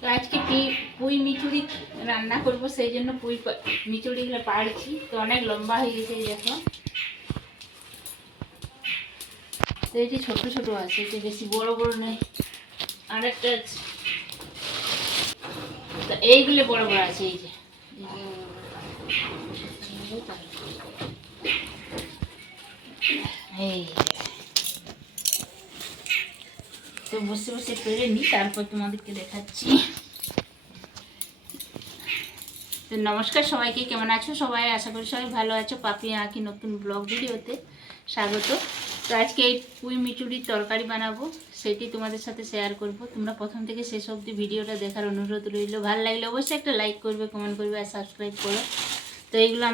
তো আজকে পুঁই মিচুড়ি রান্না করব, সেই জন্য মিচুড়িগুলো পাড়ছি। তো অনেক লম্বা হয়ে গেছে দেখো। তো এই যে ছোট ছোট আছে, এটা বেশি বড় বড় নেই। আরেকটা আছে, তো এইগুলো বড় বড় আছে। এই যে এই তো বসে বসে পেরে নি, তারপর তোমাদেরকে দেখাচ্ছি। তো নমস্কার সবাইকে, কেমন আছো সবাই? আশা করি সবাই ভালো আছো। পাপি আঁকি নতুন ব্লগ ভিডিওতে স্বাগত। তো আজকে এই পুঁই মিচুড়ির তরকারি বানাবো, সেটি তোমাদের সাথে শেয়ার করব। তোমরা প্রথম থেকে শেষ অবধি ভিডিওটা দেখার অনুরোধ রইল। ভালো লাগলে অবশ্যই একটা লাইক করবে, কমেন্ট করবে আর সাবস্ক্রাইব করো। তো এইগুলো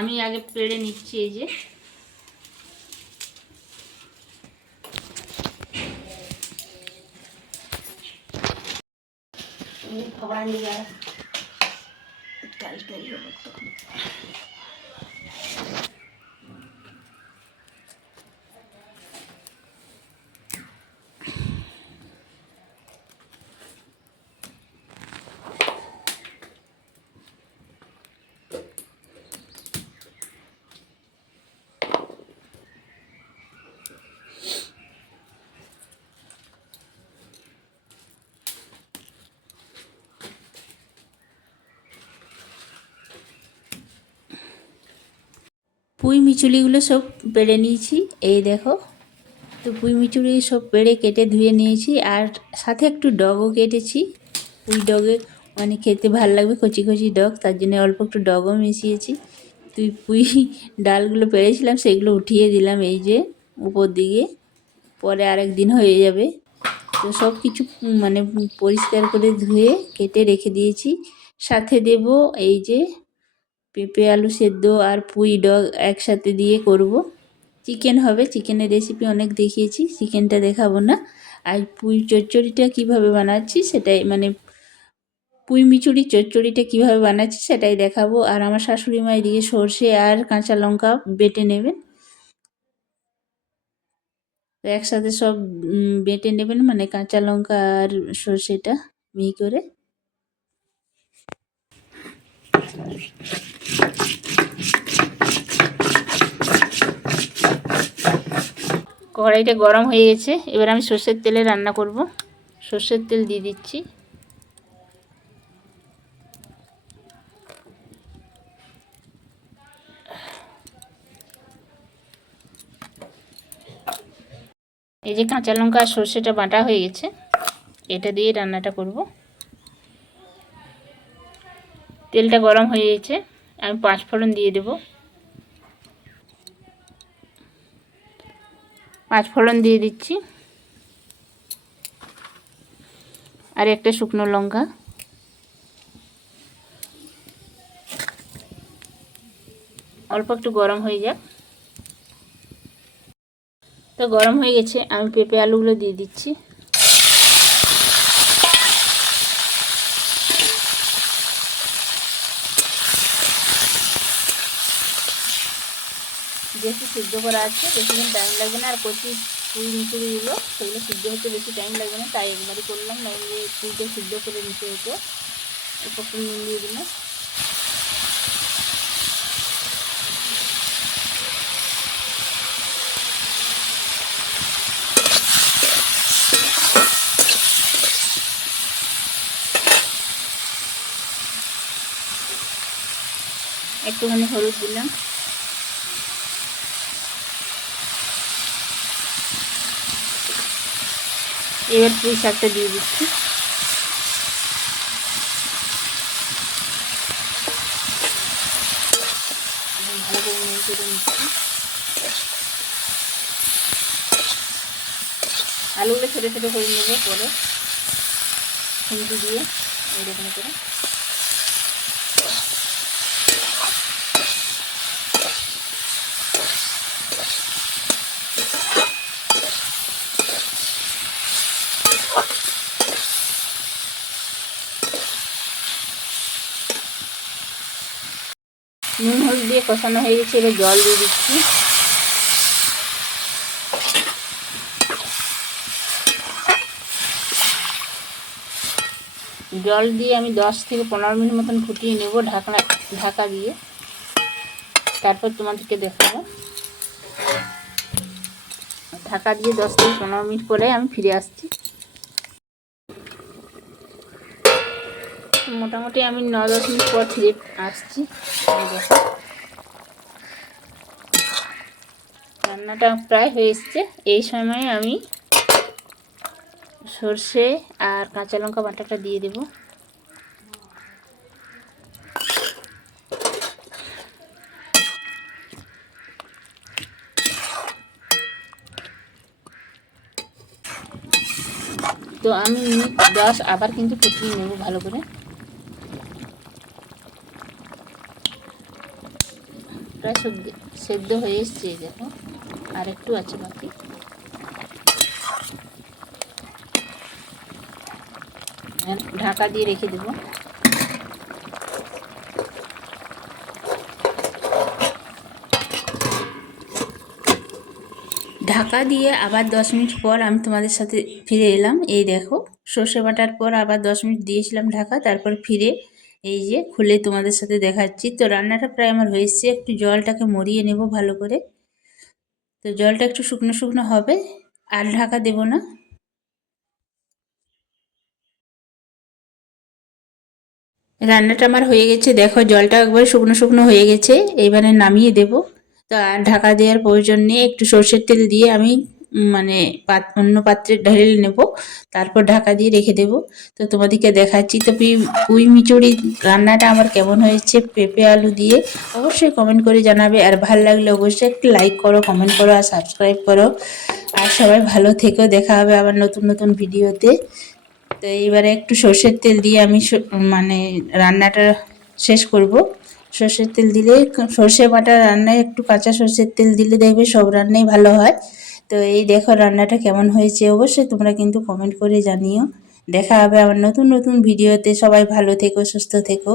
আমি আগে পেড়ে নিচ্ছি। এই যে খবর নিয়ে পুঁই মিচুলিগুলো সব পেড়ে নিয়েছি। এই দেখো, তো পুঁই মিচুলি সব পেড়ে কেটে ধুয়ে নিয়েছি, আর সাথে একটু ডগও কেটেছি। পুঁই ডগে মানে খেতে ভালো লাগবে, কচি কচি ডগ, তার জন্য অল্প একটু ডগও মিশিয়েছি। পুঁই ডালগুলো পেড়েছিলাম, সেগুলো উঠিয়ে দিলাম এই যে উপর দিকে, পরে আরেক দিন হয়ে যাবে। তো সব কিছু মানে পরিষ্কার করে ধুয়ে কেটে রেখে দিয়েছি। সাথে দেব এই যে পেঁপে আলু সেদ্ধ আর পুঁই ডগ একসাথে দিয়ে করব। চিকেন হবে, চিকেনের রেসিপি অনেক দেখিয়েছি, চিকেনটা দেখাবো না। আর পুঁই চচ্চড়িটা কীভাবে বানাচ্ছি সেটাই, মানে পুঁই মিচুড়ি চচ্চড়িটা কীভাবে বানাচ্ছি সেটাই দেখাবো। আর আমার শাশুড়ি মা এদিকে সর্ষে আর কাঁচা লঙ্কা বেটে নেবেন, তো একসাথে সব বেটে নেবেন, মানে কাঁচা লঙ্কা আর সর্ষেটা মিহি করে। কড়াইটা গরম হয়ে গেছে, এবার আমি সর্ষের তেলে রান্না করব। সর্ষের তেল দিয়ে দিচ্ছি। এই যে কাঁচা লঙ্কা আর সর্ষেটা বাটা হয়ে গেছে, এটা দিয়ে রান্নাটা করব। তেলটা গরম হয়ে গেছে, আমি 5 ফোড়ন দিয়ে দেব। 5 ফোড়ন দিয়ে দিচ্ছি, আর একটা শুকনো লঙ্কা। অল্প একটু গরম হয়ে যাক। তো গরম হয়ে গেছে, আমি পেঁপে আলুগুলো দিয়ে দিচ্ছি। যেহেতু সিদ্ধ করা আছে, বেশিক্ষণ টাইম লাগবে না। আর কচি পুঁই মিচুড়িগুলো সেগুলো সিদ্ধ হতে বেশি টাইম লাগবে না, তাই একবারই করলাম, নাহলে পুঁইটা সিদ্ধ করে নিতে হতো। অল্প একটু নুন দিয়ে দিলাম। একটুখানি হলুদ দিলাম। এবার পুঁই শাকটা দিয়ে দিচ্ছি। ভালো করে নেড়ে চেড়ে নিচ্ছি। আলুগুলো ছোটো ছোটো করে নেবো, পরে খুন্তি দিয়ে এইরকম করে। নুন হলুদ দিয়ে কষানো হয়ে গেছে, এবার জল দিয়ে দিচ্ছি। জল দিয়ে আমি 10 থেকে 15 মিনিট মতন ফুটিয়ে নেব ঢাকা দিয়ে। তারপর তোমাদেরকে দেখাবো। ঢাকা দিয়ে 10 থেকে 15 মিনিট পরে আমি ফিরে আসছি। মোটামুটি আমি 9-10 মিনিট পর ফিরে আসছি। দেখো রান্নাটা প্রায় হয়ে এসছে। এই সময় আমি সর্ষে আর কাঁচা লঙ্কা বাটাটা দিয়ে দেব। তো আমি মিনিট 10 আবার কিন্তু ফুটিয়ে নেব ভালো করে। প্রায় সেদ্ধ হয়ে এসছে, দেখো আর একটু আছে বাকি। ঢাকা দিয়ে রেখে দেব। ঢাকা দিয়ে আবার 10 মিনিট পর আমি তোমাদের সাথে ফিরে এলাম। এই দেখো সর্ষে বাটার পর আবার 10 মিনিট দিয়েছিলাম ঢাকা, তারপর ফিরে এই যে খুলে তোমাদের সাথে দেখাচ্ছি। তো রান্নাটা প্রায় আমার হয়ে এসছে। একটু জলটাকে মরিয়ে নেব ভালো করে। তো জলটা একটু শুকনো শুকনো হবে, আর ঢাকা দেব না। রান্নাটা আমার হয়ে গেছে, দেখো জলটা একবার শুকনো শুকনো হয়ে গেছে। এবারে নামিয়ে দেব। তো আর ঢাকা দেওয়ার প্রয়োজন নেই। একটু সর্ষের তেল দিয়ে আমি মানে অন্য পাত্রে ঢেলে নেব, তারপর ঢাকা দিয়ে রেখে দেব। তো তোমাদেরকে দেখাচ্ছি। তো পুঁই মিচুড়ি রান্নাটা আমার কেমন হয়েছে পেঁপে আলু দিয়ে অবশ্যই কমেন্ট করে জানাবে। আর ভালো লাগলে অবশ্যই একটু লাইক করো, কমেন্ট করো আর সাবস্ক্রাইব করো। আর সবাই ভালো থেকো। দেখা হবে আবার নতুন নতুন ভিডিওতে। তো এইবারে একটু সর্ষের তেল দিয়ে আমি মানে রান্নাটা শেষ করব। সর্ষের তেল দিলে, সর্ষে বাটা রান্নায় একটু কাঁচা সর্ষের তেল দিলে দেখবে সব রান্নাই ভালো হয়। তো এই দেখো রান্নাটা কেমন হয়েছে অবশ্যই তোমরা কিন্তু কমেন্ট করে জানিও। দেখা হবে আবার নতুন নতুন ভিডিওতে। সবাই ভালো থেকো, সুস্থ থেকো।